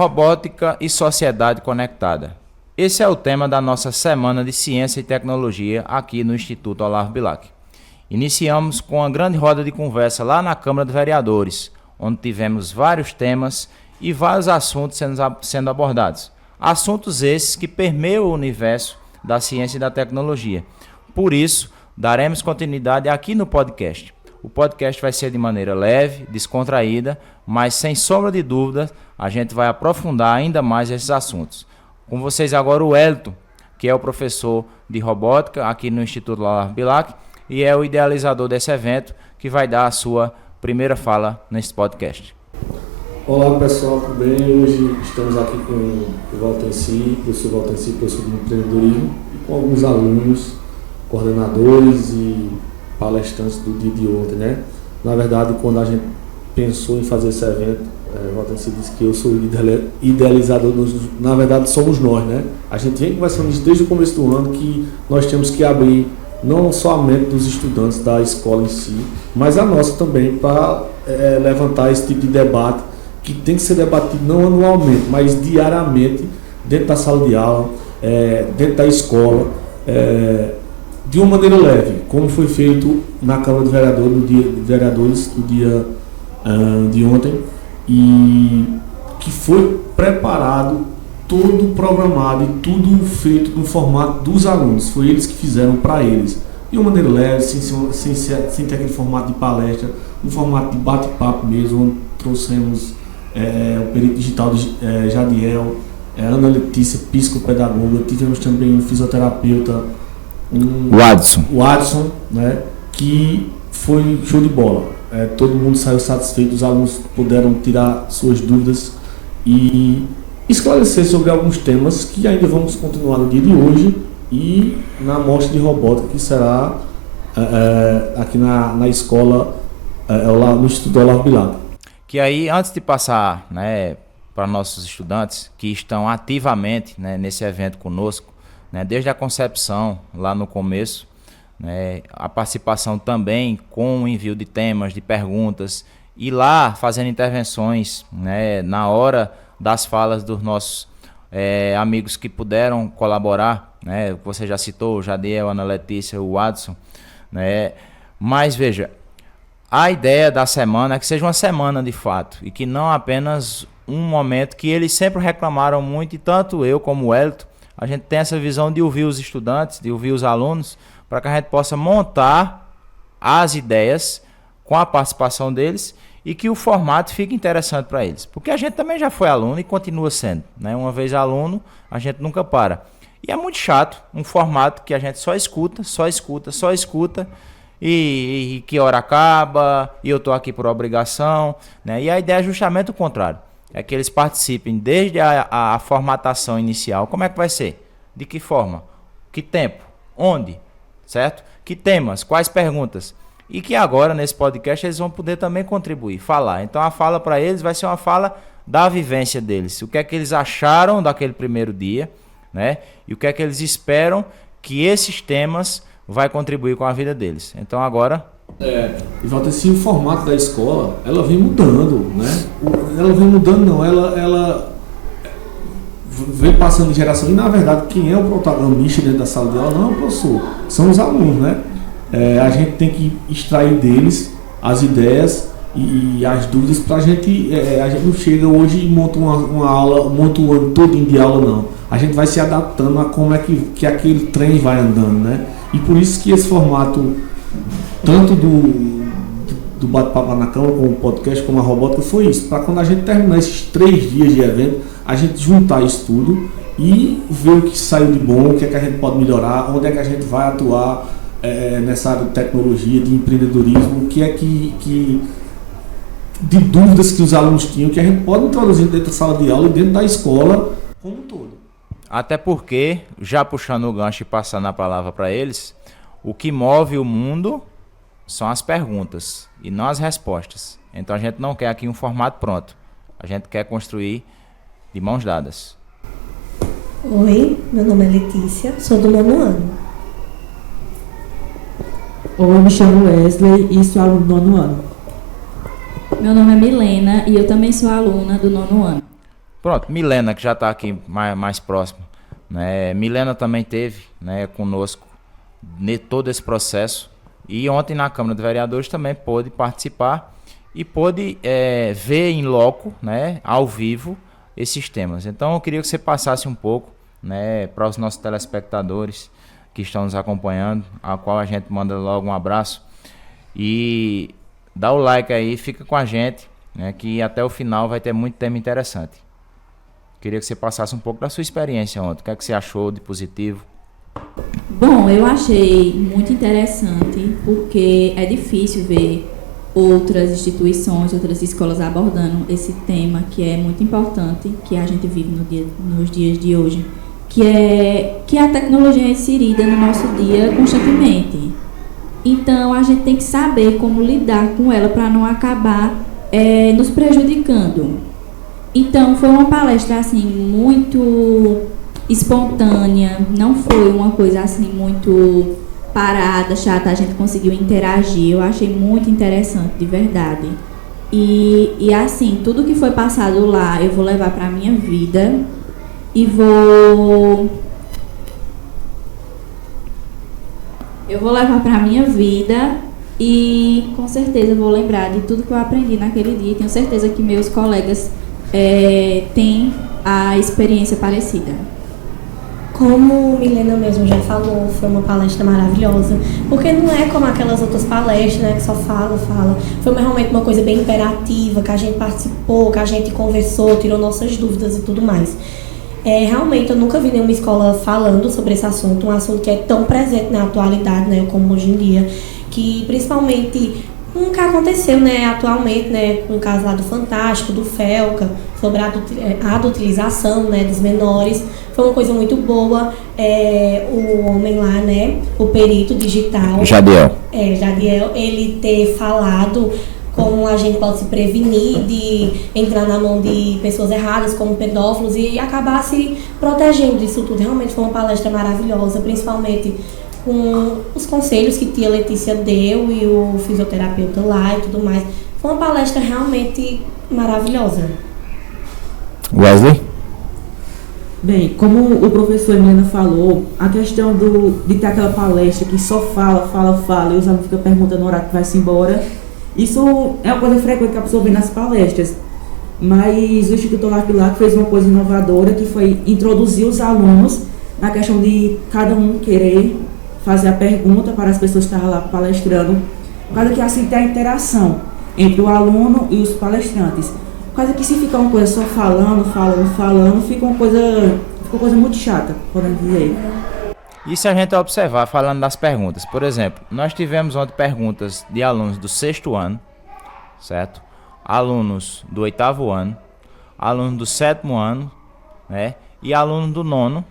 Robótica e sociedade conectada. Esse é o tema da nossa Semana de Ciência e Tecnologia aqui no Instituto Olavo Bilac. Iniciamos com uma grande roda de conversa lá na Câmara de Vereadores, onde tivemos vários temas e vários assuntos sendo abordados. Assuntos esses que permeiam o universo da ciência e da tecnologia. Por isso, daremos continuidade aqui no podcast. O podcast vai ser de maneira leve, descontraída, mas sem sombra de dúvida, a gente vai aprofundar ainda mais esses assuntos. Com vocês agora o Wellington, que é o professor de robótica aqui no Instituto Olavo Bilac e é o idealizador desse evento, que vai dar a sua primeira fala nesse podcast. Olá pessoal, tudo bem? Hoje estamos aqui com o professor Valtenci, professor de empreendedorismo, e com alguns alunos, coordenadores e palestrantes do dia de ontem, né? Na verdade, quando a gente pensou em fazer esse evento, Valtenci disse que eu sou o idealizador, na verdade somos nós, né? A gente vem conversando isso desde o começo do ano, que nós temos que abrir não só a mente dos estudantes da escola em si, mas a nossa também, para levantar esse tipo de debate, que tem que ser debatido não anualmente, mas diariamente, dentro da sala de aula, dentro da escola, de uma maneira leve, como foi feito na Câmara de Vereadores no dia de ontem, e que foi preparado, todo programado e tudo feito no formato dos alunos. Foi eles que fizeram para eles, de uma maneira leve, sem ter aquele formato de palestra, um formato de bate-papo mesmo, onde trouxemos o perito digital de Jadiel, Ana Letícia, psicopedagoga, tivemos também um fisioterapeuta, o Adson, né, que foi show de bola. Todo mundo saiu satisfeito, os alunos puderam tirar suas dúvidas e esclarecer sobre alguns temas que ainda vamos continuar no dia de hoje e na mostra de robótica que será aqui na escola, lá no Instituto Olavo Bilac. Que aí, antes de passar, né, para nossos estudantes que estão ativamente, né, nesse evento conosco, né, desde a concepção, lá no começo, né, a participação também com o envio de temas, de perguntas, e lá fazendo intervenções, né, na hora das falas dos nossos amigos que puderam colaborar, né, você já citou, o Jadiel, a Ana Letícia, o Watson, né, mas veja, a ideia da semana é que seja uma semana de fato, e que não apenas um momento que eles sempre reclamaram muito, e tanto eu como o Wellington, a gente tem essa visão de ouvir os estudantes, de ouvir os alunos, para que a gente possa montar as ideias com a participação deles e que o formato fique interessante para eles. Porque a gente também já foi aluno e continua sendo, né? Uma vez aluno, a gente nunca para. E é muito chato um formato que a gente só escuta, e que hora acaba, e eu estou aqui por obrigação, né? E a ideia é justamente o contrário. É que eles participem desde a formatação inicial. Como é que vai ser? De que forma? Que tempo? Onde? Certo? Que temas? Quais perguntas? E que agora, nesse podcast, eles vão poder também contribuir, falar. Então, a fala para eles vai ser uma fala da vivência deles. O que é que eles acharam daquele primeiro dia, né? E o que é que eles esperam que esses temas vai contribuir com a vida deles. Então, agora... E Valtenci, o formato da escola, ela vem mudando, né? Ela vem mudando, não, ela vem passando de geração, e na verdade quem é o protagonista dentro da sala de aula não é o professor, são os alunos, né? A gente tem que extrair deles as ideias e as dúvidas para a gente não chega hoje e monta uma aula, monta o ano todo de aula, não. A gente vai se adaptando a como é que aquele trem vai andando, né? E por isso que esse formato, tanto do bate-papo lá na Câmara, como o podcast, como a robótica, foi isso. Para quando a gente terminar esses 3 dias de evento, a gente juntar isso tudo e ver o que saiu de bom, o que é que a gente pode melhorar, onde é que a gente vai atuar nessa área de tecnologia, de empreendedorismo, o que é que de dúvidas que os alunos tinham, que a gente pode introduzir dentro da sala de aula e dentro da escola como um todo. Até porque, já puxando o gancho e passando a palavra para eles, o que move o mundo são as perguntas e não as respostas. Então a gente não quer aqui um formato pronto. A gente quer construir de mãos dadas. Oi, meu nome é Letícia, sou do 9º ano. Oi, me chamo Wesley e sou aluno do 9º ano. Meu nome é Milena e eu também sou aluna do 9º ano. Pronto, Milena, que já está aqui mais próximo, né? Milena também teve, né, conosco todo esse processo, e ontem na Câmara de Vereadores também pôde participar e pôde ver em loco, né, ao vivo, esses temas. Então eu queria que você passasse um pouco, né, para os nossos telespectadores que estão nos acompanhando, a qual a gente manda logo um abraço, e dá o like aí, fica com a gente, né, que até o final vai ter muito tema interessante. Queria que você passasse um pouco da sua experiência ontem. O que é que você achou de positivo? Bom, eu achei muito interessante, porque é difícil ver outras instituições, outras escolas abordando esse tema que é muito importante, que a gente vive nos dias de hoje, que a tecnologia é inserida no nosso dia constantemente. Então, a gente tem que saber como lidar com ela para não acabar nos prejudicando. Então, foi uma palestra, assim, muito espontânea, não foi uma coisa, assim, muito parada, chata, a gente conseguiu interagir, eu achei muito interessante, de verdade. E assim, tudo que foi passado lá, eu vou levar para a minha vida e vou levar para a minha vida e, com certeza, vou lembrar de tudo que eu aprendi naquele dia, tenho certeza que meus colegas tem a experiência parecida. Como Milena mesmo já falou, foi uma palestra maravilhosa, porque não é como aquelas outras palestras, né, que só fala. Foi realmente uma coisa bem imperativa, que a gente participou, que a gente conversou, tirou nossas dúvidas e tudo mais. Realmente, eu nunca vi nenhuma escola falando sobre esse assunto, um assunto que é tão presente na atualidade, né, como hoje em dia, que principalmente nunca aconteceu, né, atualmente, né, com o caso lá do Fantástico, do Felca, sobre a adultilização, né, dos menores. Foi uma coisa muito boa. O homem lá, né, o perito digital, Jadiel, ele ter falado como a gente pode se prevenir de entrar na mão de pessoas erradas, como pedófilos, e acabar se protegendo disso tudo. Realmente foi uma palestra maravilhosa, principalmente com os conselhos que tia Letícia deu e o fisioterapeuta lá e tudo mais. Foi uma palestra realmente maravilhosa. Wesley? Bem, como o professor Helena falou, a questão de ter aquela palestra que só fala, e os alunos ficam perguntando no horário que vai-se embora, isso é uma coisa frequente que a pessoa vê nas palestras. Mas o Instituto Olavo Bilac fez uma coisa inovadora, que foi introduzir os alunos na questão de cada um querer fazer a pergunta para as pessoas que estavam lá palestrando, por causa que assim tem a interação entre o aluno e os palestrantes. Por causa que se ficar uma coisa só falando, fica uma coisa muito chata, podemos dizer. E se a gente observar, falando das perguntas, por exemplo, nós tivemos ontem perguntas de alunos do 6º ano, certo? Alunos do 8º ano, alunos do 7º ano, né? E alunos do 9º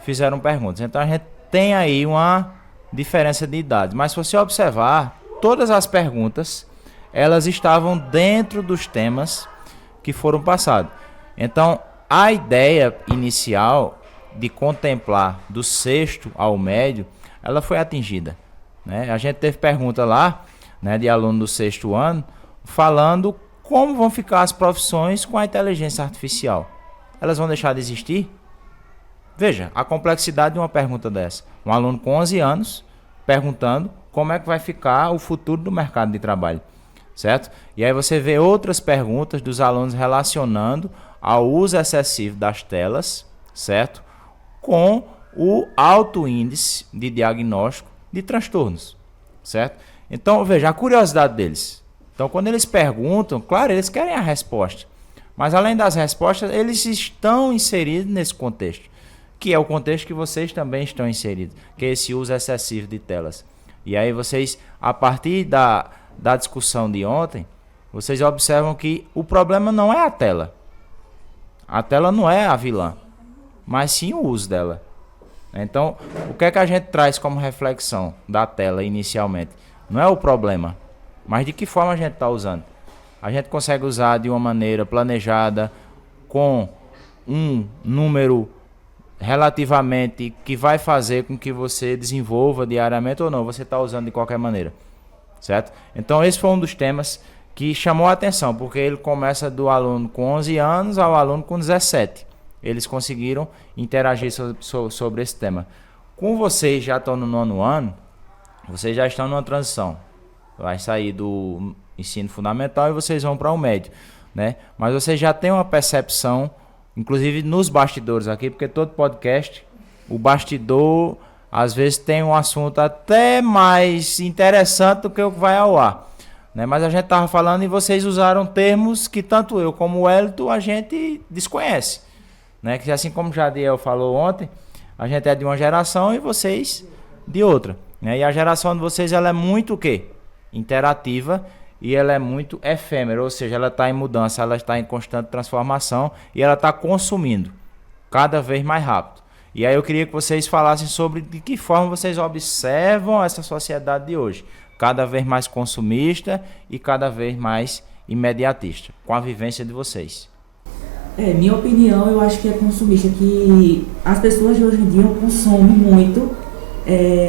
fizeram perguntas. Então a gente tem aí uma diferença de idade, mas se você observar, todas as perguntas, elas estavam dentro dos temas que foram passados. Então, a ideia inicial de contemplar do 6º ao médio, ela foi atingida, né? A gente teve pergunta lá, né, de aluno do 6º ano, falando como vão ficar as profissões com a inteligência artificial. Elas vão deixar de existir? Veja, a complexidade de uma pergunta dessa. Um aluno com 11 anos perguntando como é que vai ficar o futuro do mercado de trabalho, certo? E aí você vê outras perguntas dos alunos relacionando ao uso excessivo das telas, certo? Com o alto índice de diagnóstico de transtornos, certo? Então, veja, a curiosidade deles. Então, quando eles perguntam, claro, eles querem a resposta. Mas, além das respostas, eles estão inseridos nesse contexto, que é o contexto que vocês também estão inseridos, que é esse uso excessivo de telas. E aí vocês, a partir da discussão de ontem, vocês observam que o problema não é a tela. A tela não é a vilã, mas sim o uso dela. Então, o que é que a gente traz como reflexão da tela inicialmente? Não é o problema, mas de que forma a gente está usando. A gente consegue usar de uma maneira planejada, com um número relativamente que vai fazer com que você desenvolva diariamente, ou não, você está usando de qualquer maneira, certo? Então esse foi um dos temas que chamou a atenção, porque ele começa do aluno com 11 anos ao aluno com 17. Eles conseguiram interagir sobre esse tema. Com vocês já estão no 9º ano, vocês já estão numa transição. Vai sair do ensino fundamental e vocês vão para o médio, né? Mas vocês já têm uma percepção, inclusive nos bastidores aqui, porque todo podcast, o bastidor, às vezes tem um assunto até mais interessante do que o que vai ao ar, né? Mas a gente estava falando e vocês usaram termos que tanto eu como o Wellington a gente desconhece, né? Que assim como o Jadiel falou ontem, a gente é de uma geração e vocês de outra, né? E a geração de vocês, ela é muito o quê? Interativa, e ela é muito efêmera, ou seja, ela está em mudança, ela está em constante transformação e ela está consumindo cada vez mais rápido. E aí eu queria que vocês falassem sobre de que forma vocês observam essa sociedade de hoje, cada vez mais consumista e cada vez mais imediatista, com a vivência de vocês. Minha opinião, eu acho que é consumista, que as pessoas de hoje em dia consomem muito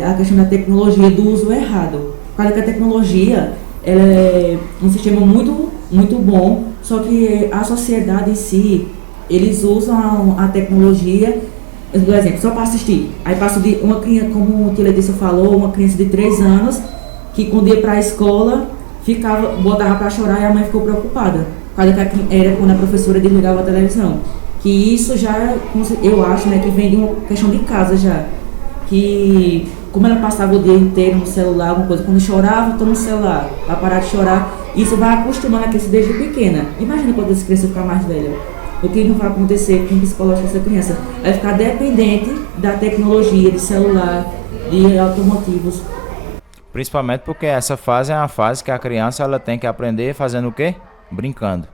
a questão da tecnologia, do uso errado. Por causa que a tecnologia, ela é um sistema muito, muito bom, só que a sociedade em si, eles usam a tecnologia, por exemplo, só para assistir. Aí passa de uma criança, como a tia Letícia falou, uma criança de 3 anos, que quando ia para a escola, botava para chorar e a mãe ficou preocupada. Por causa que era quando a professora desligava a televisão. Que isso já, eu acho, né, que vem de uma questão de casa já. Que como ela passava o dia inteiro no celular, alguma coisa, quando chorava, toma o celular, vai parar de chorar, isso vai acostumando a criança desde pequena. Imagina quando essa criança ficar mais velha. O que não vai acontecer com o psicológico dessa criança? Vai ficar dependente da tecnologia, de celular, de automotivos. Principalmente porque essa fase é uma fase que a criança ela tem que aprender fazendo o quê? Brincando.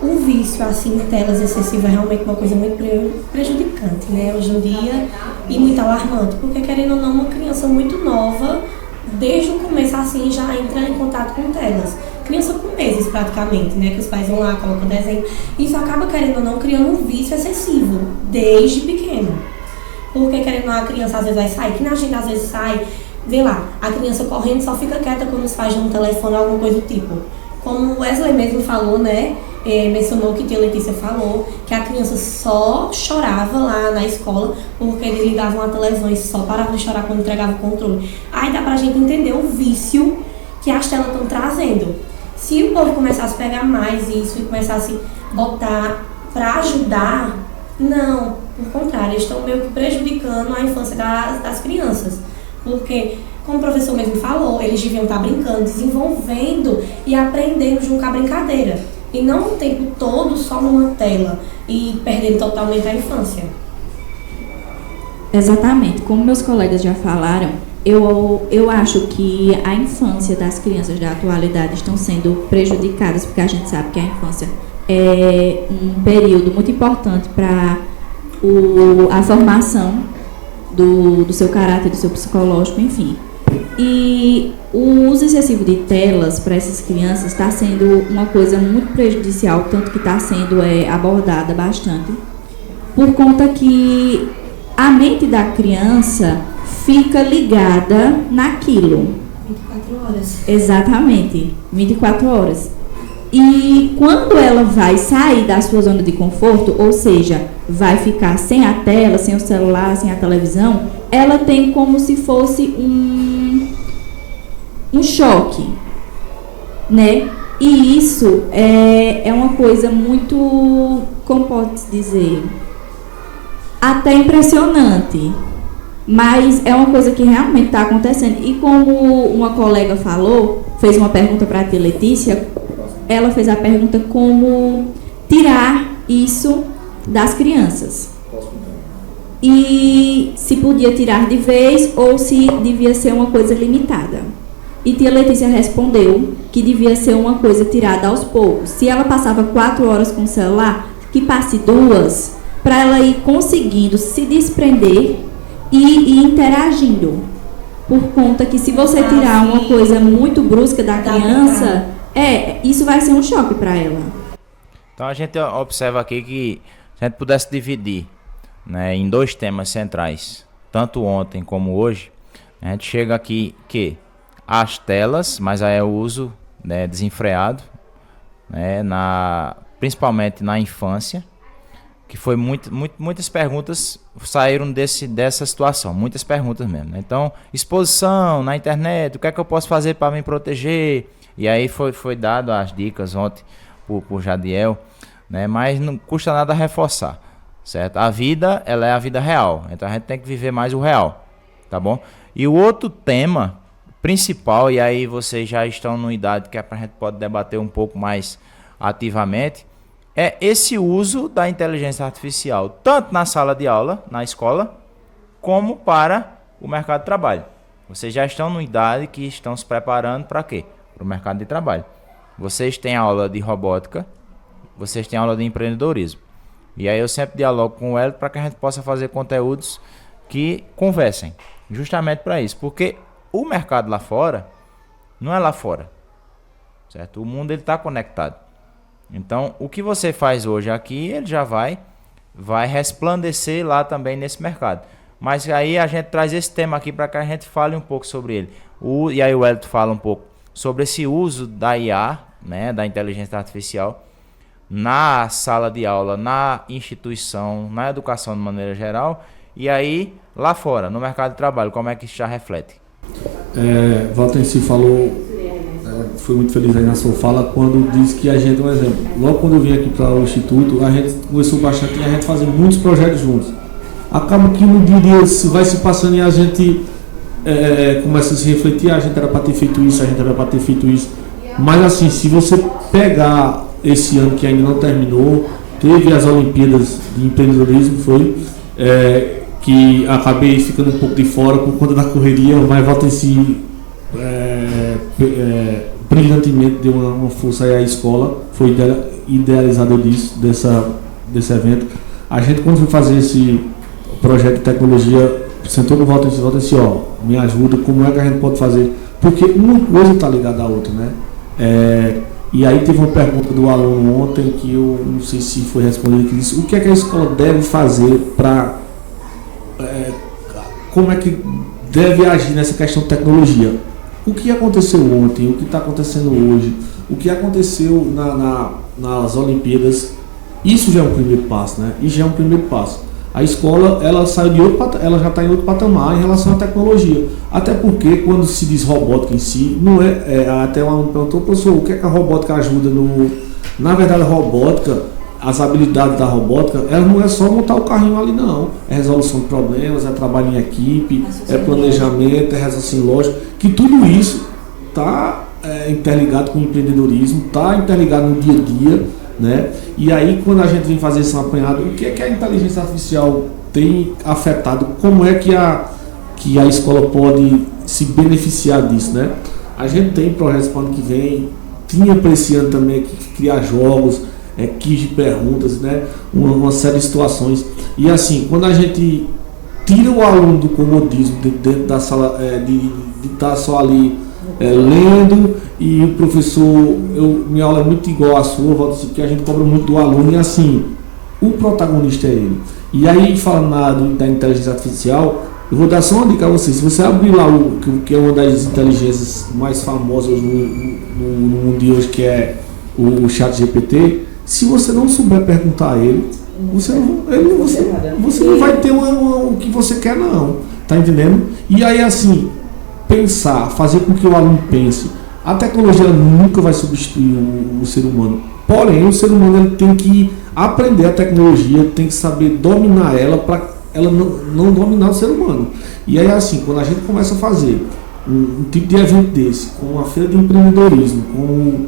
O vício assim em telas excessivas é realmente uma coisa muito prejudicante, né, hoje em dia, e muito alarmante, porque querendo ou não, uma criança muito nova, desde o começo assim, já entra em contato com telas. Criança com meses praticamente, né, que os pais vão lá, colocam desenho, isso acaba querendo ou não criando um vício excessivo, desde pequeno. Porque querendo ou não, a criança às vezes vai sair, que na gente às vezes sai, vê lá, a criança correndo só fica quieta quando os pais dão um telefone, alguma coisa do tipo. Como o Wesley mesmo falou, né, mencionou que a tia Letícia falou, que a criança só chorava lá na escola porque eles ligavam a televisão e só parava de chorar quando entregava o controle. Aí dá pra gente entender o vício que as telas estão trazendo. Se o povo começasse a pegar mais isso e começasse a botar pra ajudar, não, por contrário, eles estão meio que prejudicando a infância das crianças. Porque, como o professor mesmo falou, eles deviam estar brincando, desenvolvendo e aprendendo junto com a brincadeira. E não o tempo todo só numa tela e perdendo totalmente a infância. Exatamente. Como meus colegas já falaram, eu acho que a infância das crianças da atualidade estão sendo prejudicadas, porque a gente sabe que a infância é um período muito importante para a formação do seu caráter, do seu psicológico, enfim. E o uso excessivo de telas para essas crianças está sendo uma coisa muito prejudicial, tanto que está sendo abordada bastante, por conta que a mente da criança fica ligada naquilo. 24 horas. Exatamente, 24 horas. E quando ela vai sair da sua zona de conforto, ou seja, vai ficar sem a tela, sem o celular, sem a televisão, ela tem como se fosse um choque, né? E isso é uma coisa muito, como pode-se dizer, até impressionante, mas é uma coisa que realmente está acontecendo. E como uma colega falou, fez uma pergunta para a tia Letícia, ela fez a pergunta como tirar isso das crianças. E se podia tirar de vez ou se devia ser uma coisa limitada. E tia Letícia respondeu que devia ser uma coisa tirada aos poucos. Se ela passava 4 horas com o celular, que passe 2, para ela ir conseguindo se desprender e ir interagindo. Por conta que se você tirar uma coisa muito brusca da criança, isso vai ser um choque para ela. Então a gente observa aqui que se a gente pudesse dividir, né, em 2 temas centrais, tanto ontem como hoje, a gente chega aqui que as telas, mas aí é o uso né, desenfreado, né, principalmente na infância, que foi muitas perguntas saíram dessa situação, muitas perguntas mesmo, né? Então, exposição na internet, o que é que eu posso fazer para me proteger? E aí foi dado as dicas ontem por Jadiel, né? Mas não custa nada reforçar, certo? A vida, ela é a vida real, então a gente tem que viver mais o real, tá bom? E o outro tema principal, e aí vocês já estão numa idade que a gente pode debater um pouco mais ativamente, é esse uso da inteligência artificial, tanto na sala de aula, na escola, como para o mercado de trabalho. Vocês já estão numa idade que estão se preparando para quê? Para o mercado de trabalho. Vocês têm aula de robótica, vocês têm aula de empreendedorismo. E aí eu sempre dialogo com o Hélio para que a gente possa fazer conteúdos que conversem, justamente para isso. Porque o mercado lá fora, não é lá fora, certo? O mundo está conectado. Então, o que você faz hoje aqui, ele já vai resplandecer lá também nesse mercado. Mas aí a gente traz esse tema aqui para que a gente fale um pouco sobre ele. E aí o Elton fala um pouco sobre esse uso da IA, né, da inteligência artificial, na sala de aula, na instituição, na educação de maneira geral, e aí lá fora, no mercado de trabalho, como é que isso já reflete? Walter se falou, foi muito feliz aí na sua fala quando disse que a gente, um exemplo, logo quando eu vim aqui para o Instituto, a gente começou bastante, a gente fazer muitos projetos juntos. Acaba que no dia a dia vai se passando e a gente começa a se refletir, a gente era para ter feito isso, a gente era para ter feito isso. Mas assim, se você pegar esse ano que ainda não terminou, teve as Olimpíadas de Empreendedorismo, que acabei ficando um pouco de fora por conta da correria, mas Walter se brilhantemente deu uma força aí à escola, foi idealizador desse evento. A gente, quando foi fazer esse projeto de tecnologia, sentou com o Walter e disse, me ajuda, como é que a gente pode fazer? Porque uma coisa está ligada à outra, né? E aí teve uma pergunta do aluno ontem que eu não sei se foi respondida, que disse, o que é que a escola deve fazer para... como é que deve agir nessa questão de tecnologia? O que aconteceu ontem, o que está acontecendo hoje, o que aconteceu nas Olimpíadas, isso já é um primeiro passo, né? Isso já é um primeiro passo. A escola, ela saiu de ela já está em outro patamar em relação à tecnologia. Até porque quando se diz robótica em si, não até um aluno perguntou, professor, o que é que a robótica ajuda no... Na verdade, a robótica, as habilidades da robótica, ela não é só montar o carrinho ali, não. É resolução de problemas, é trabalho em equipe, é planejamento, é raciocínio lógico, que tudo isso está interligado com o empreendedorismo, está interligado no dia a dia, né? E aí, quando a gente vem fazer esse apanhado, o que é que a inteligência artificial tem afetado? Como é que a escola pode se beneficiar disso, né? A gente tem projetos para o ano que vem, tinha para esse ano também que criar jogos, quiz de perguntas, né? Uma série de situações. E assim, quando a gente tira o aluno do comodismo dentro da sala, de estar só ali lendo, e o professor, minha aula é muito igual à sua, que a gente cobra muito do aluno, e assim, o protagonista é ele. E aí, falando da inteligência artificial, eu vou dar só uma dica a vocês. Se você abrir lá o que é uma das inteligências mais famosas no mundo de hoje, que é o ChatGPT, se você não souber perguntar a ele, você não vai ter o que você quer, não. Tá entendendo? E aí, assim, pensar, fazer com que o aluno pense. A tecnologia nunca vai substituir o ser humano. Porém, o ser humano ele tem que aprender a tecnologia, tem que saber dominar ela para ela não dominar o ser humano. E aí, assim, quando a gente começa a fazer um tipo de evento desse, com a feira de empreendedorismo, com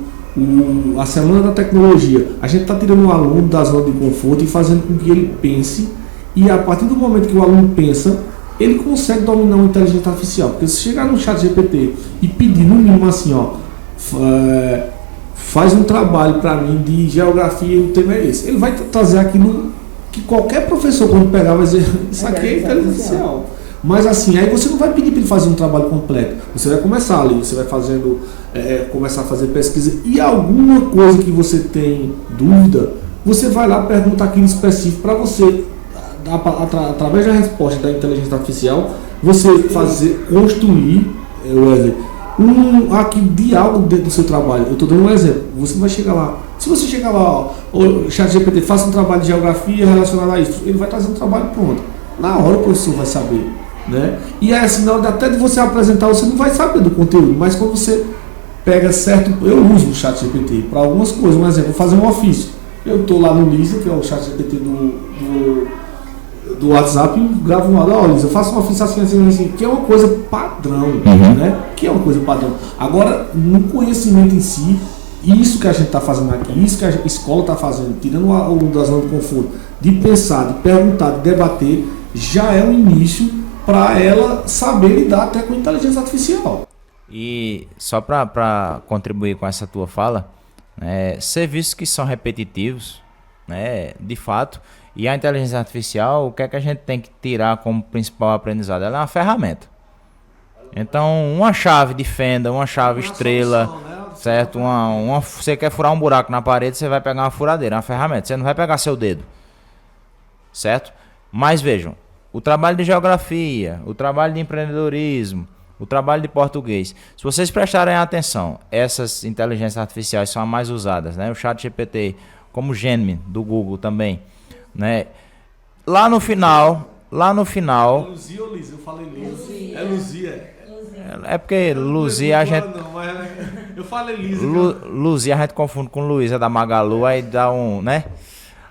a semana da tecnologia, a gente está tirando o aluno da zona de conforto e fazendo com que ele pense, e a partir do momento que o aluno pensa, ele consegue dominar uma inteligência artificial. Porque se chegar no ChatGPT e pedir no mínimo assim, faz um trabalho para mim de geografia e o tema é esse, ele vai trazer aquilo que qualquer professor quando pegar vai dizer, isso aqui é inteligência artificial. Mas assim, aí você não vai pedir para ele fazer um trabalho completo. Você vai começar ali, você vai fazendo, começar a fazer pesquisa, e alguma coisa que você tem dúvida, você vai lá perguntar aquilo específico para você, através da resposta da inteligência artificial, você construir aqui de algo dentro do seu trabalho. Eu estou dando um exemplo. Você vai chegar lá. Se você chegar lá, ó, o ChatGPT faça um trabalho de geografia relacionado a isso, ele vai trazer um trabalho pronto. Na hora o professor vai saber, né? E é assim, na hora até de você apresentar, você não vai saber do conteúdo, mas quando você pega certo, eu uso o ChatGPT para algumas coisas. Um exemplo, fazer um ofício. Eu estou lá no Lisa, que é o ChatGPT do WhatsApp, e gravo uma hora, Lisa, eu faço um ofício assim, que é uma coisa padrão, né? Que é uma coisa padrão. Agora, no conhecimento em si, isso que a gente está fazendo aqui, isso que a escola está fazendo, tirando o aluno da zona de conforto, de pensar, de perguntar, de debater, já é um início para ela saber lidar até com inteligência artificial. E só para contribuir com essa tua fala, serviços que são repetitivos, né, de fato, e a inteligência artificial, o que é que a gente tem que tirar como principal aprendizado? Ela é uma ferramenta. Então, uma chave de fenda, uma chave estrela, solução, né? Certo? Você quer furar um buraco na parede, você vai pegar uma furadeira, uma ferramenta. Você não vai pegar seu dedo, certo? Mas vejam, o trabalho de geografia, o trabalho de empreendedorismo, o trabalho de português. Se vocês prestarem atenção, essas inteligências artificiais são as mais usadas, né? O ChatGPT, como o Gemini do Google também, né? Lá no final... É Luzia ou Liz? Eu falei Liz. É Luzia. É porque Luzia a gente... Não, mas eu falei Liz. Luzia a gente confunde com Luísa da Magalu, aí dá um, né?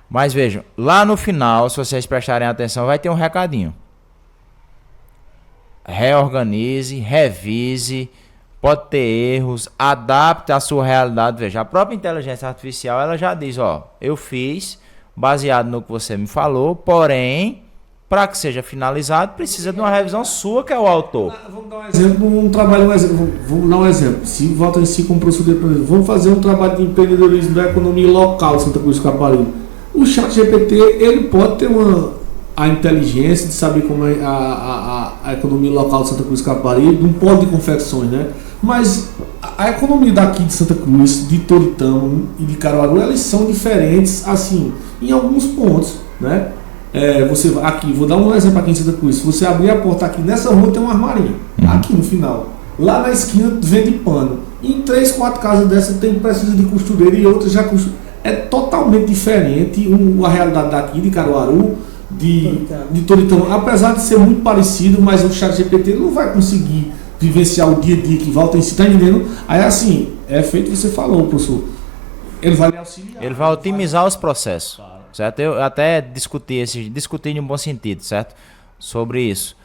Mas vejam, lá no final, se vocês prestarem atenção, vai ter um recadinho. Reorganize, revise, pode ter erros, adapte à sua realidade. Veja, a própria inteligência artificial, ela já diz, ó, eu fiz baseado no que você me falou, porém, para que seja finalizado, precisa de uma revisão sua, que é o autor. Vamos dar um exemplo, vamos dar um exemplo. Se volta em si como professor de empreendedorismo, vamos fazer um trabalho de empreendedorismo da economia local de Santa Cruz do Caparibe. O ChatGPT, ele pode ter a inteligência de saber como é a economia local de Santa Cruz do Caparibe, um polo de confecções, né? Mas a economia daqui de Santa Cruz, de Toritamo e de Caruaru, elas são diferentes, assim, em alguns pontos, né? Você aqui, vou dar um exemplo aqui em Santa Cruz. Se você abrir a porta aqui nessa rua, tem um armarinho. Aqui no final. Lá na esquina vende pano. Em 3, 4 casas dessas tem precisa de costureira e outras já costureira. É totalmente diferente a realidade daqui de Caruaru, de Toritamo. Apesar de ser muito parecido, mas o ChatGPT não vai conseguir vivenciar o dia a dia que volta em si, tá entendendo? Aí assim, é feito o que você falou, professor. Ele vai lhe auxiliar. Ele vai otimizar os processos. Certo? Eu até discuti em um bom sentido, certo? Sobre isso.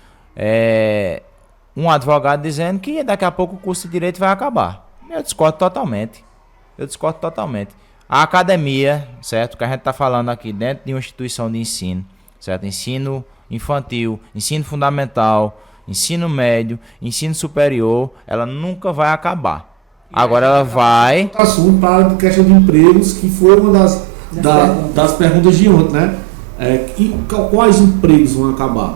Um advogado dizendo que daqui a pouco o curso de direito vai acabar. Eu discordo totalmente. A academia, certo? Que a gente está falando aqui dentro de uma instituição de ensino, certo? Ensino infantil, ensino fundamental, ensino médio, ensino superior, ela nunca vai acabar. Agora ela vai... Assunto para a questão de empregos, que foi uma das perguntas de ontem, né? E quais empregos vão acabar?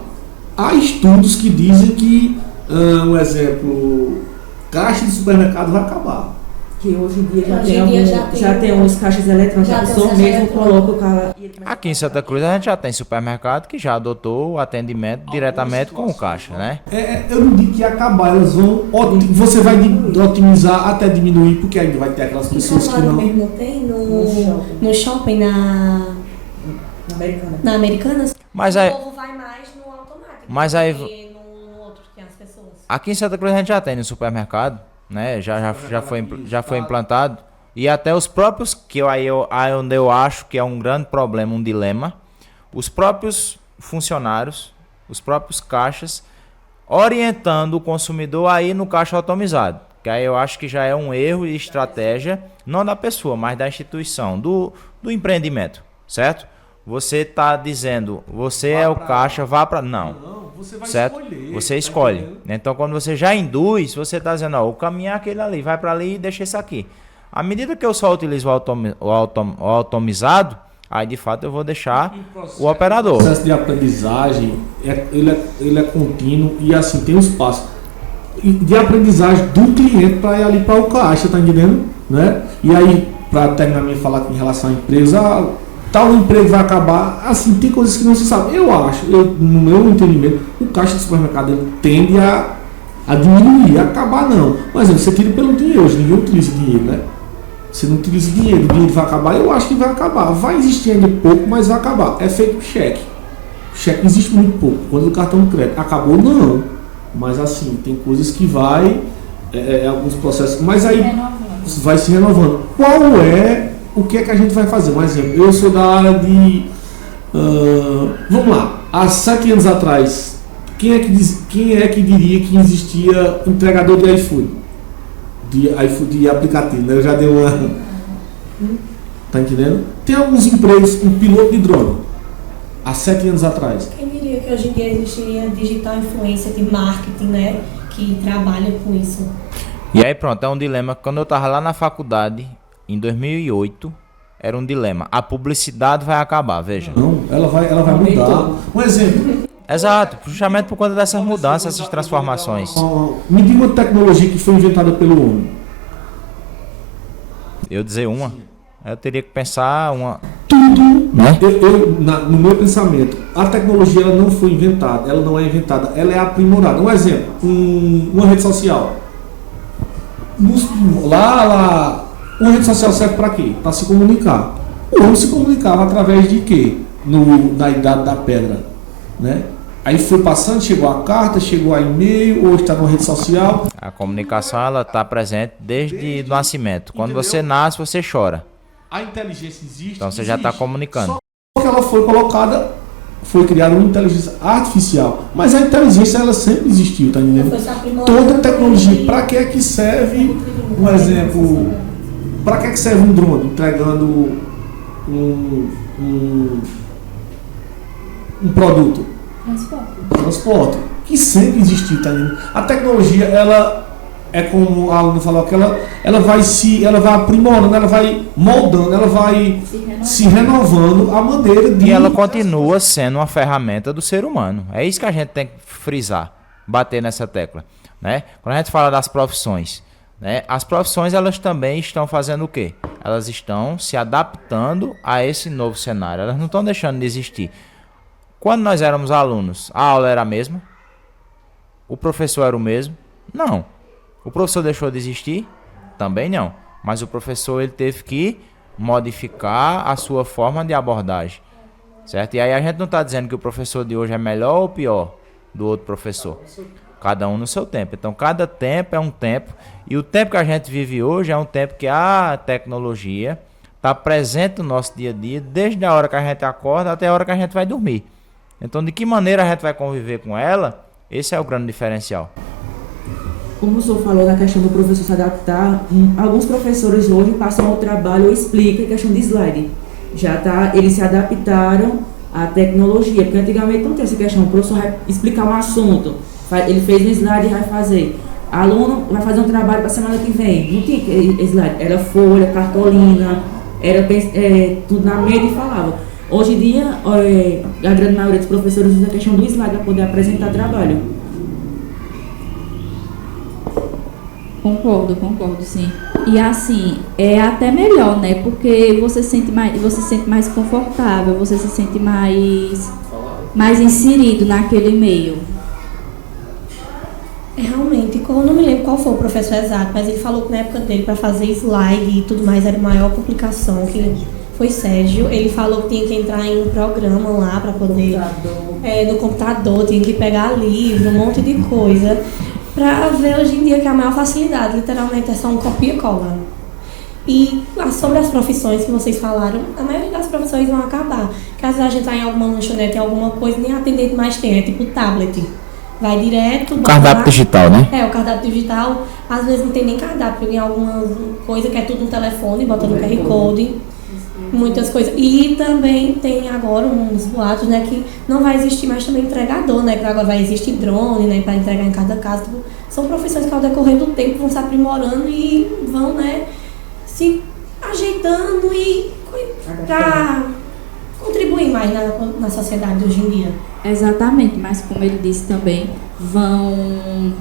Há estudos que dizem que, um exemplo, caixa de supermercado vai acabar. Que hoje em dia já tem uns caixas eletrônicos, a pessoa mesmo coloca o cara... Aqui em Santa Cruz a gente já tem supermercado que já adotou o atendimento diretamente com o caixa, né? Eu não digo que ia acabar, elas vão... Você vai otimizar até diminuir, porque ainda vai ter aquelas pessoas que não... Não tem no shopping, na Americanas, mas o povo vai mais no automático do que no outro que tem as pessoas. Aqui em Santa Cruz a gente já tem no supermercado, né? Já foi implantado. E até os próprios, onde eu acho que é um grande problema, um dilema, os próprios funcionários, os próprios caixas, orientando o consumidor a ir no caixa automatizado. Que aí eu acho que já é um erro de estratégia, não da pessoa, mas da instituição, do empreendimento, certo? Você está dizendo, você é o caixa, vá para... Não, você vai certo? escolher. Você escolhe. Então, quando você já induz, você está dizendo, ó, o caminho é aquele ali, vai para ali e deixa esse aqui. À medida que eu só utilizo o automizado, aí de fato eu vou deixar o operador. O processo de aprendizagem, ele é contínuo e assim, tem os passos de aprendizagem do cliente para ir ali para o caixa, tá entendendo? Né? E aí, para terminar minha fala em relação à empresa, tal emprego vai acabar, assim, tem coisas que não se sabe. Eu acho, no meu entendimento, o caixa de supermercado ele tende a a diminuir, a acabar não. Mas você tira pelo dinheiro, hoje ninguém utiliza dinheiro, né? Você não utiliza dinheiro, o dinheiro vai acabar, eu acho que vai acabar. Vai existir ainda pouco, mas vai acabar. É feito cheque. O cheque existe muito pouco. Quando o cartão de crédito acabou, não. Mas assim, tem coisas que vai, alguns processos, mas aí vai se renovando. Qual é, o que é que a gente vai fazer? Um exemplo, eu sou da área de, vamos lá, há 7 anos atrás, quem é que diria que existia entregador de iFood? De aplicativo, né? Eu já dei uma... Tá entendendo? Tem alguns empregos, um piloto de drone, há 7 anos atrás. Quem diria que hoje em dia existiria digital influencer de marketing, né? Que trabalha com isso. E aí pronto, é um dilema. Quando eu tava lá na faculdade, em 2008, era um dilema. A publicidade vai acabar, veja. Não, ela vai mudar. Um exemplo. Exato, justamente por conta dessas mudanças, essas transformações. Me diga uma tecnologia que foi inventada pelo homem. Eu dizer uma, eu teria que pensar uma... Tudo, né? No meu pensamento, a tecnologia ela não foi inventada, ela não é inventada, ela é aprimorada. Um exemplo, uma rede social. Uma rede social serve para quê? Para se comunicar. O homem se comunicava através de quê? Na idade da pedra, né? Aí foi passando, chegou a carta, chegou a e-mail, hoje está na rede social. A comunicação ela está presente desde o nascimento. Quando você nasce, você chora. A inteligência existe. Então você já está comunicando. Só que ela foi criada uma inteligência artificial. Mas a inteligência ela sempre existiu, tá entendendo? Toda tecnologia. Para que é que serve, um exemplo, para que é que serve um drone entregando um produto? Transporte. Que sempre existiu, tá entendendo? A tecnologia, ela é como a aluna falou, que ela vai aprimorando, ela vai moldando, ela vai se renovando a maneira de... E ela continua sendo uma ferramenta do ser humano. É isso que a gente tem que frisar, bater nessa tecla, né? Quando a gente fala das profissões, né? As profissões elas também estão fazendo o quê? Elas estão se adaptando a esse novo cenário. Elas não estão deixando de existir. Quando nós éramos alunos, a aula era a mesma? O professor era o mesmo? Não. O professor deixou de existir? Também não. Mas o professor ele teve que modificar a sua forma de abordagem, certo? E aí a gente não está dizendo que o professor de hoje é melhor ou pior do outro professor. Cada um no seu tempo. Então cada tempo é um tempo. E o tempo que a gente vive hoje é um tempo que a tecnologia está presente no nosso dia a dia, desde a hora que a gente acorda até a hora que a gente vai dormir. Então de que maneira a gente vai conviver com ela? Esse é o grande diferencial. Como o senhor falou na questão do professor se adaptar, alguns professores hoje passam ao trabalho e explicam a questão de slide. Eles se adaptaram à tecnologia, porque antigamente não tinha essa questão, o professor vai explicar um assunto, ele fez um slide e vai fazer. Aluno vai fazer um trabalho para a semana que vem, não tinha slide, era folha, cartolina, era tudo na mesa e falava. Hoje em dia, a grande maioria dos professores usa a questão do slide para poder apresentar trabalho. Concordo, sim. E assim, é até melhor, né? Porque você se sente mais confortável, você se sente mais inserido naquele meio. Realmente, eu não me lembro qual foi o professor exato, mas ele falou que na época dele, para fazer slide e tudo mais, era a maior complicação, que foi Sérgio. Ele falou que tinha que entrar em um programa lá para poder... no computador, tinha que pegar livro, um monte de coisa. Para ver hoje em dia que a maior facilidade, literalmente, é só um copia e cola. E sobre as profissões que vocês falaram, a maioria das profissões vão acabar. Caso a gente está em alguma lanchonete, alguma coisa, nem atendente mais tem, é tipo tablet. Vai direto... Cardápio digital, né? O cardápio digital, às vezes não tem nem cardápio, tem alguma coisa que é tudo no telefone, bota no QR Code, muitas coisas. E também tem agora uns boatos, né, que não vai existir mais também entregador, né, que agora vai existir drone, né, para entregar em cada casa. São profissões que ao decorrer do tempo vão se aprimorando e vão, né, se ajeitando e para contribuir mais na sociedade hoje em dia. Exatamente, mas como ele disse também, vão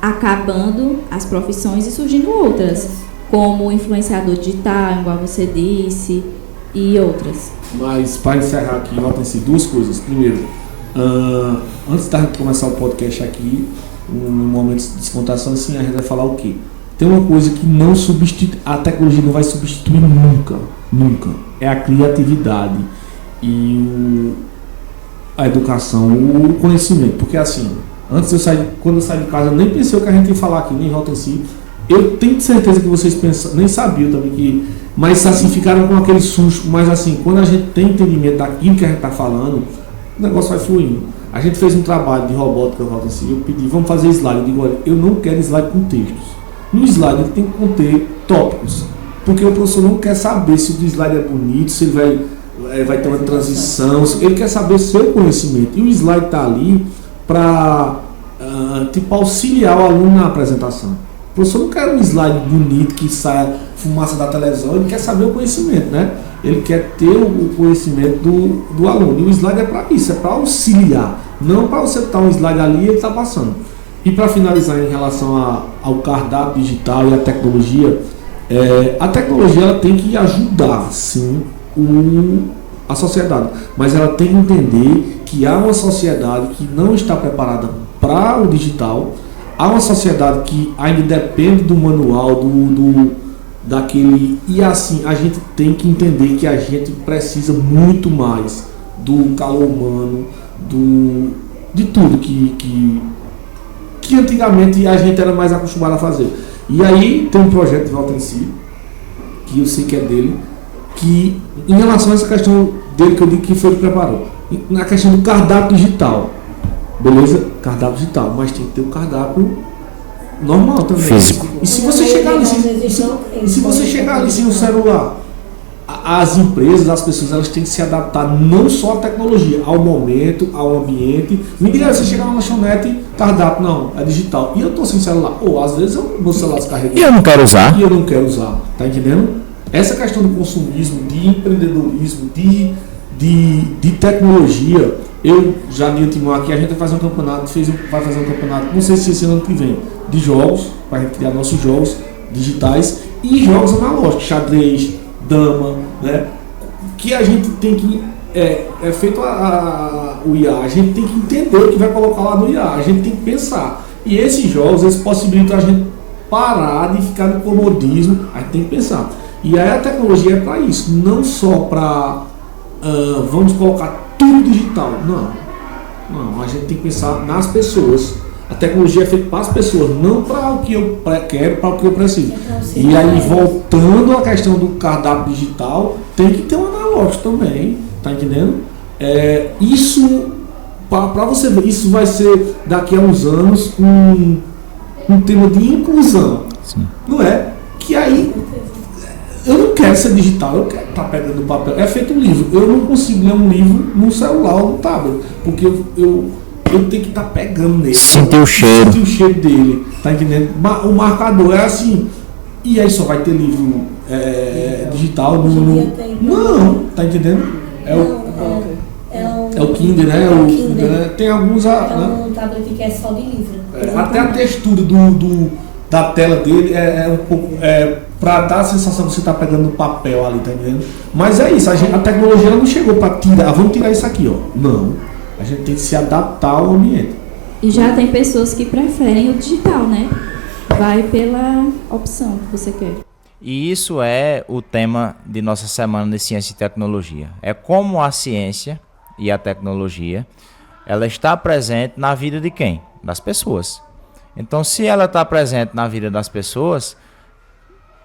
acabando as profissões e surgindo outras, como influenciador digital, igual você disse, e outras. Mas para encerrar aqui, notem-se duas coisas. Primeiro, antes da gente começar o podcast aqui, um momento de descontração, assim, a gente vai falar o quê? Tem uma coisa que não substitui, a tecnologia não vai substituir nunca. É a criatividade e a educação, o conhecimento. Porque assim, quando eu saí de casa, eu nem pensei o que a gente ia falar aqui, nem volta em si. Eu tenho certeza que vocês pensam, nem sabiam também mas assim, ficaram com aquele susto. Mas assim, quando a gente tem entendimento daquilo que a gente está falando, o negócio vai fluindo. A gente fez um trabalho de robótica, volta em si, eu pedi, vamos fazer slide. Eu digo, olha, eu não quero slide com textos. No slide ele tem que conter tópicos, porque o professor não quer saber se o slide é bonito, se ele vai ter uma transição, ele quer saber o seu conhecimento. E o slide está ali para auxiliar o aluno na apresentação. O professor não quer um slide bonito que saia fumaça da televisão, ele quer saber o conhecimento, né? Ele quer ter o conhecimento do aluno. E o slide é para isso, é para auxiliar, não para você botar um slide ali e ele está passando. E para finalizar em relação ao cardápio digital e à tecnologia, a tecnologia ela tem que ajudar, sim, a sociedade, mas ela tem que entender que há uma sociedade que não está preparada para o digital, há uma sociedade que ainda depende do manual, daquele, e assim, a gente tem que entender que a gente precisa muito mais do calor humano, de tudo que antigamente a gente era mais acostumado a fazer. E aí tem um projeto de volta em si, que eu sei que é dele, que em relação a essa questão dele que eu digo que foi ele preparou, na questão do cardápio digital, beleza? Cardápio digital, mas tem que ter o cardápio normal também. Físico. E se você chegar ali, se você chegar ali sem o celular, as empresas, as pessoas, elas têm que se adaptar não só à tecnologia, ao momento, ao ambiente. Me diga, você chegar na lanchonete, cardápio, não, é digital. E eu tô sem celular. Ou às vezes meu celular descarrega. E eu não quero usar. E eu não quero usar. Tá entendendo? Essa questão do consumismo, de empreendedorismo, de tecnologia, eu já de antemão aqui, a gente vai fazer um campeonato, vai fazer um campeonato, não sei se esse ano que vem, de jogos, para a gente criar nossos jogos digitais e jogos analógicos, xadrez, dama, né? Que a gente tem que é feito o IA, a gente tem que entender o que vai colocar lá no IA, a gente tem que pensar. E esses jogos, eles possibilitam a gente parar de ficar no comodismo, a gente tem que pensar. E aí a tecnologia é para isso, não só para vamos colocar tudo digital. Não, a gente tem que pensar nas pessoas. A tecnologia é feita para as pessoas, não para o que eu quero, para o que eu preciso. E aí, voltando à questão do cardápio digital, tem que ter um analógico também, tá entendendo? Isso, para você ver, isso vai ser daqui a uns anos um tema de inclusão. Sim. Não é? Que aí, eu não quero ser digital, eu quero estar pegando papel. É feito um livro, eu não consigo ler um livro no celular ou no tablet, porque eu tenho que estar pegando nele. Sentir o cheiro. Sentir o cheiro dele, tá entendendo? O marcador é assim. E aí só vai ter livro digital não, tá entendendo? É o Kindle, né? Kindle. Tem alguns. Um tablet que é só de livro. Até a textura da tela dele é um pouco. Para dar a sensação que você está pegando no papel ali, tá entendendo? Mas é isso, a tecnologia ela não chegou para tirar, vamos tirar isso aqui, ó. Não. A gente tem que se adaptar ao ambiente. E já tem pessoas que preferem o digital, né? Vai pela opção que você quer. E isso é o tema de nossa semana de Ciência e Tecnologia. É como a ciência e a tecnologia, ela está presente na vida de quem? Das pessoas. Então, se ela está presente na vida das pessoas,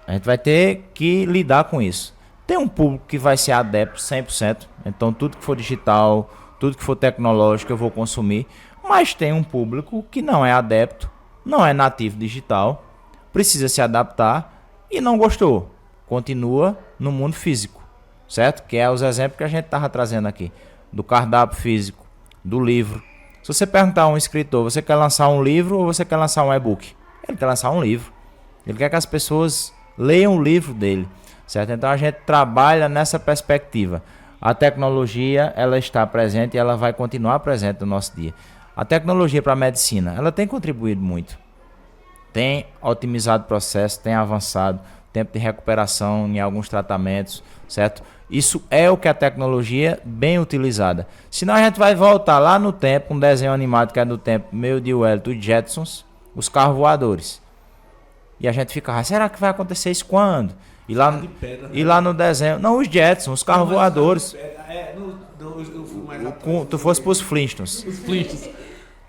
a gente vai ter que lidar com isso. Tem um público que vai ser adepto 100%, então tudo que for digital, tudo que for tecnológico eu vou consumir, mas tem um público que não é adepto, não é nativo digital, precisa se adaptar e não gostou, continua no mundo físico, certo? Que é os exemplos que a gente estava trazendo aqui, do cardápio físico, do livro. Se você perguntar a um escritor, você quer lançar um livro ou você quer lançar um e-book? Ele quer lançar um livro, ele quer que as pessoas leiam o livro dele, certo? Então a gente trabalha nessa perspectiva. A tecnologia, ela está presente e ela vai continuar presente no nosso dia. A tecnologia para a medicina, ela tem contribuído muito. Tem otimizado o processo, tem avançado. tempo de recuperação em alguns tratamentos, certo? Isso é o que a tecnologia bem utilizada. Senão a gente vai voltar lá no tempo, um desenho animado que é do tempo meio de Wellington e Jetsons, os carros voadores. E a gente fica, será que vai acontecer isso quando? E lá no desenho, não, os Jetsons, os carros voadores. Tu fosse para os Flintstones.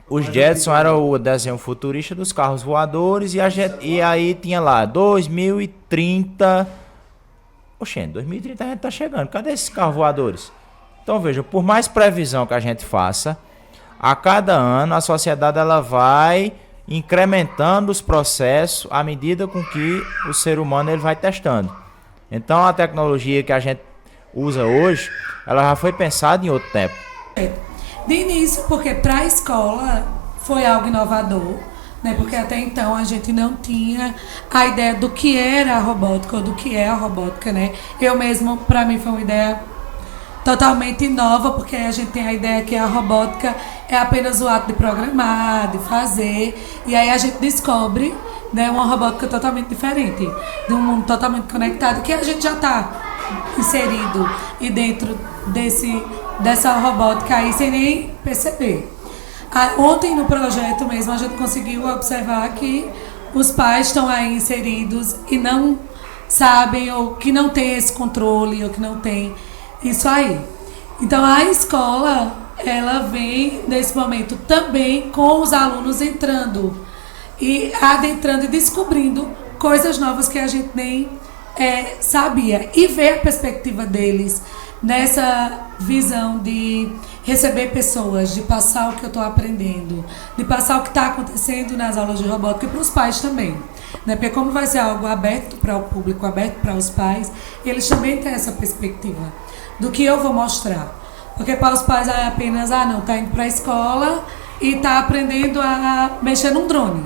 Os Jetsons era o desenho futurista dos carros voadores e aí tinha lá 2030. Oxente, 2030 a gente tá chegando. Cadê esses carros voadores? Então veja, por mais previsão que a gente faça, a cada ano a sociedade ela vai incrementando os processos à medida com que o ser humano ele vai testando. Então a tecnologia que a gente usa hoje, ela já foi pensada em outro tempo. De início, porque para a escola foi algo inovador, né? Porque até então a gente não tinha a ideia do que era a robótica ou do que é a robótica, né? Eu mesmo, para mim, foi uma ideia totalmente nova, porque a gente tem a ideia que a robótica é apenas o ato de programar, de fazer, e aí a gente descobre, né, uma robótica totalmente diferente, de um mundo totalmente conectado, que a gente já está inserido e dentro dessa robótica aí sem nem perceber. Ontem no projeto mesmo a gente conseguiu observar que os pais estão aí inseridos e não sabem, ou que não tem esse controle, ou que não tem isso aí. Então a escola, ela vem nesse momento também com os alunos entrando e adentrando e descobrindo coisas novas que a gente nem sabia, e ver a perspectiva deles nessa visão de receber pessoas, de passar o que eu estou aprendendo, de passar o que está acontecendo nas aulas de robótica, e para os pais também, né? Porque como vai ser algo aberto para o público, aberto para os pais, eles também têm essa perspectiva do que eu vou mostrar. Porque para os pais é apenas, não, está indo para a escola e está aprendendo a mexer num drone,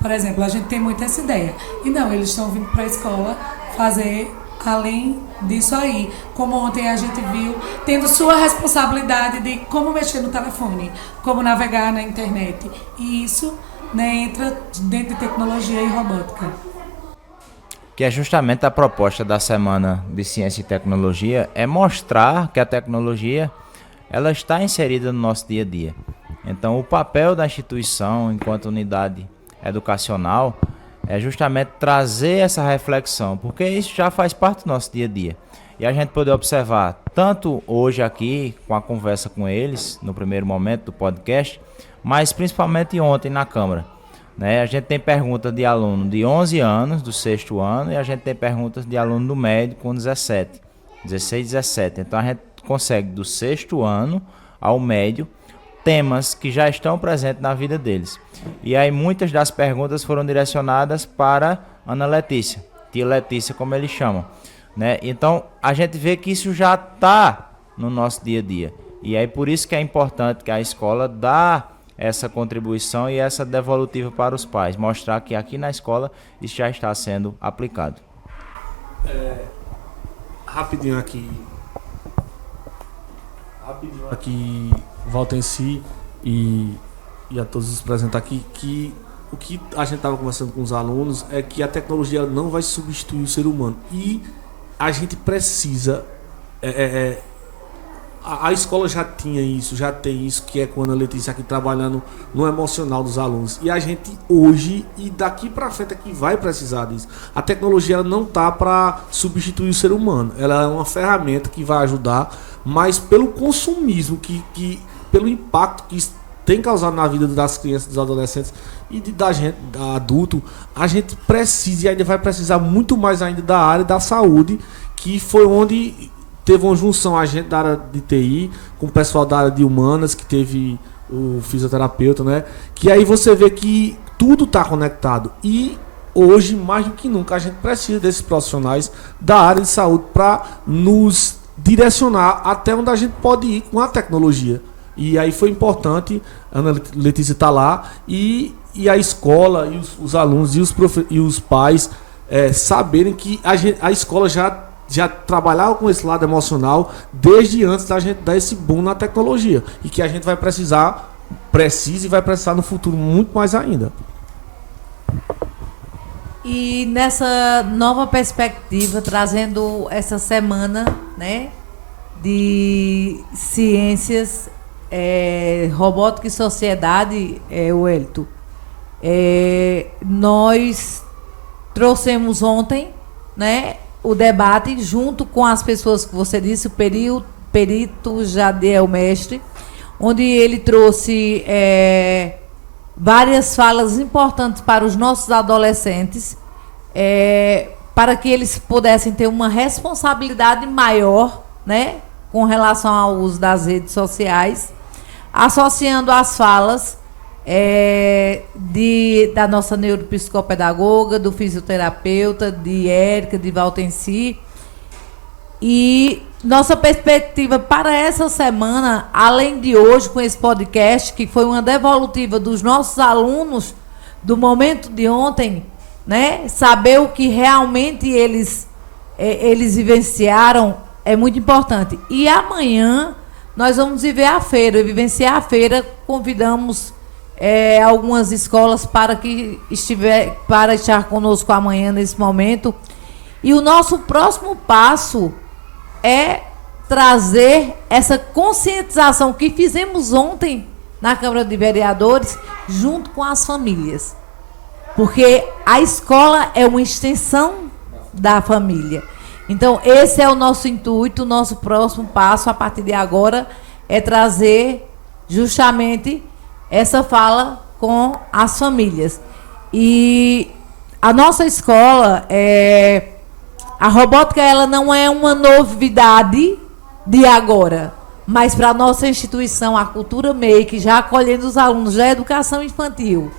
por exemplo. A gente tem muito essa ideia. E não, eles estão vindo para a escola fazer além disso aí. Como ontem a gente viu, tendo sua responsabilidade de como mexer no telefone, como navegar na internet. E isso, né, entra dentro de tecnologia e robótica. Que é justamente a proposta da Semana de Ciência e Tecnologia, é mostrar que a tecnologia ela está inserida no nosso dia a dia. Então o papel da instituição enquanto unidade educacional é justamente trazer essa reflexão, porque isso já faz parte do nosso dia a dia. E a gente poder observar, tanto hoje aqui, com a conversa com eles, no primeiro momento do podcast, mas principalmente ontem na Câmara. A gente tem perguntas de aluno de 11 anos, do 6º ano, e a gente tem perguntas de aluno do médio com 16, 17. Então a gente consegue do 6º ano ao médio temas que já estão presentes na vida deles. E aí muitas das perguntas foram direcionadas para Ana Letícia, tia Letícia, como eles chamam. Então a gente vê que isso já está no nosso dia a dia. E aí por isso que é importante que a escola dá essa contribuição e essa devolutiva para os pais, mostrar que aqui na escola isso já está sendo aplicado. Rapidinho aqui, volta em si e a todos os presentes aqui, que o que a gente estava conversando com os alunos é que a tecnologia não vai substituir o ser humano, e a gente precisa a escola já tinha isso, já tem isso, que é quando a Letícia aqui trabalhando no emocional dos alunos. E a gente hoje e daqui para frente é que vai precisar disso. A tecnologia ela não tá para substituir o ser humano. Ela é uma ferramenta que vai ajudar, mas pelo consumismo, que pelo impacto que tem causado na vida das crianças, dos adolescentes e da gente, adulto, a gente precisa e ainda vai precisar muito mais ainda da área da saúde, que foi onde teve uma junção a gente da área de TI com o pessoal da área de humanas, que teve o fisioterapeuta, né? Que aí você vê que tudo está conectado. E hoje, mais do que nunca, a gente precisa desses profissionais da área de saúde para nos direcionar até onde a gente pode ir com a tecnologia. E aí foi importante, a Ana Letícia está lá, e a escola, e os alunos e os pais saberem que a escola já trabalhava com esse lado emocional desde antes da gente dar esse boom na tecnologia, e que a gente vai precisa e vai precisar no futuro muito mais ainda. E nessa nova perspectiva, trazendo essa semana, né, de ciências, robótica e sociedade, Wellington, nós trouxemos ontem, né, o debate junto com as pessoas que você disse, o perito Jadiel Mestre, onde ele trouxe várias falas importantes para os nossos adolescentes, para que eles pudessem ter uma responsabilidade maior, né, com relação ao uso das redes sociais, associando as falas da nossa neuropsicopedagoga, do fisioterapeuta, de Érica, de Valtenci. E nossa perspectiva para essa semana, além de hoje, com esse podcast, que foi uma devolutiva dos nossos alunos do momento de ontem, né? Saber o que realmente eles vivenciaram é muito importante. E amanhã nós vamos vivenciar a feira. Convidamos algumas escolas para estar conosco amanhã nesse momento. E o nosso próximo passo é trazer essa conscientização que fizemos ontem na Câmara de Vereadores junto com as famílias. Porque a escola é uma extensão da família. Então, esse é o nosso intuito, o nosso próximo passo a partir de agora é trazer justamente essa fala com as famílias. E a nossa escola, a robótica, ela não é uma novidade de agora, mas para a nossa instituição, a Cultura Make, já acolhendo os alunos da educação infantil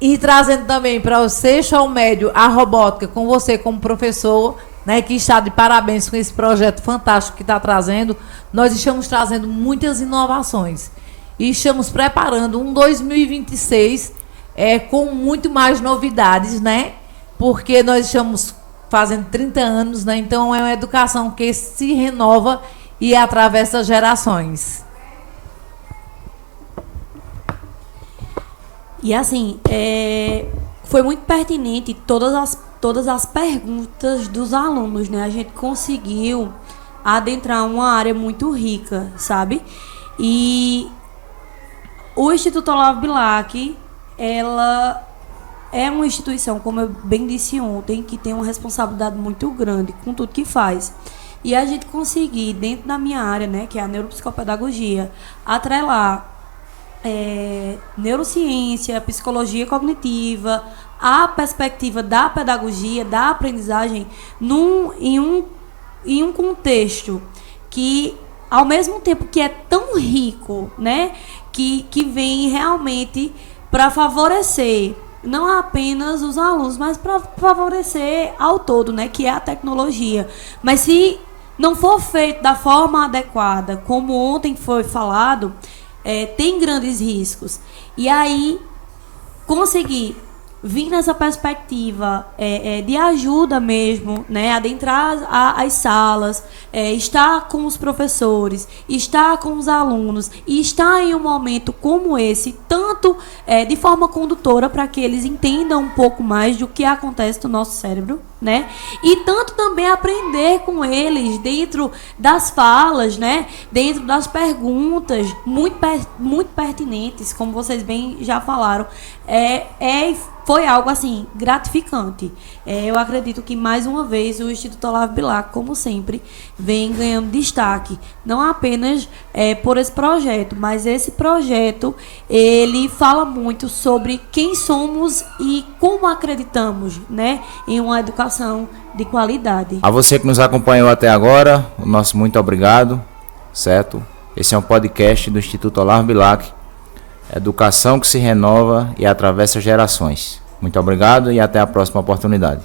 e trazendo também para o sexto ao médio a robótica com você como professor, né, que está de parabéns com esse projeto fantástico que está trazendo. Nós estamos trazendo muitas inovações e estamos preparando um 2026 com muito mais novidades, né? Porque nós estamos fazendo 30 anos, né? Então é uma educação que se renova e atravessa gerações. E assim, foi muito pertinente todas as perguntas dos alunos, né? A gente conseguiu adentrar uma área muito rica, sabe? E o Instituto Olavo Bilac, ela é uma instituição, como eu bem disse ontem, que tem uma responsabilidade muito grande com tudo que faz. E a gente conseguir, dentro da minha área, né, que é a neuropsicopedagogia, atrelar neurociência, psicologia cognitiva, a perspectiva da pedagogia, da aprendizagem, em um contexto que, ao mesmo tempo que é tão rico, né, que vem realmente para favorecer não apenas os alunos, mas para favorecer ao todo, né, que é a tecnologia. Mas se não for feito da forma adequada, como ontem foi falado, tem grandes riscos. E aí, conseguir vir nessa perspectiva de ajuda mesmo, né, adentrar as salas, estar com os professores, estar com os alunos e estar em um momento como esse, tanto de forma condutora para que eles entendam um pouco mais do que acontece no nosso cérebro, né, e tanto também aprender com eles dentro das falas, né, dentro das perguntas muito pertinentes, como vocês bem já falaram, foi algo assim gratificante. Eu acredito que mais uma vez o Instituto Olavo Bilac, como sempre, vem ganhando destaque, não apenas por esse projeto, mas esse projeto ele fala muito sobre quem somos e como acreditamos, né, em uma educação de qualidade. A você que nos acompanhou até agora, o nosso muito obrigado, certo? Esse é um podcast do Instituto Olavo Bilac, educação que se renova e atravessa gerações. Muito obrigado e até a próxima oportunidade.